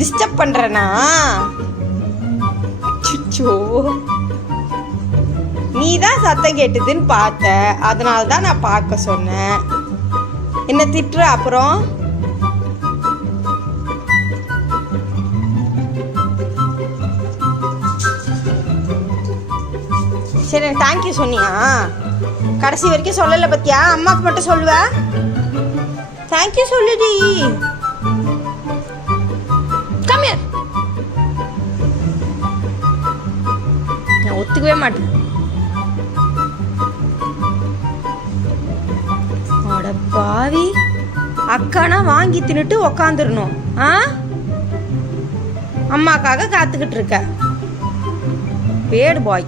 Disturb பண்றேனா? நீ தான் சத்தம் கேட்டுதுன்னு பார்த்த, அதனால தான் நான் பார்க்க சொன்னேன். என்ன திட்டுற அப்புறம்? சரி, தேங்க்யூ சொன்னியா? கடைசி வரைக்கும் சொல்லலை பத்தியா? அம்மாவுக்கு மட்டும் சொல்லுவ. தேங்க்யூ சொல்லுடி. Come here. நான் ஒத்துக்கவே மாட்டேன். அட பாவி, அக்கானா வாங்கி தின்னுட்டு உக்காந்துடணும். அம்மாக்காக காத்துக்கிட்டு இருக்க. பேட் பாய்.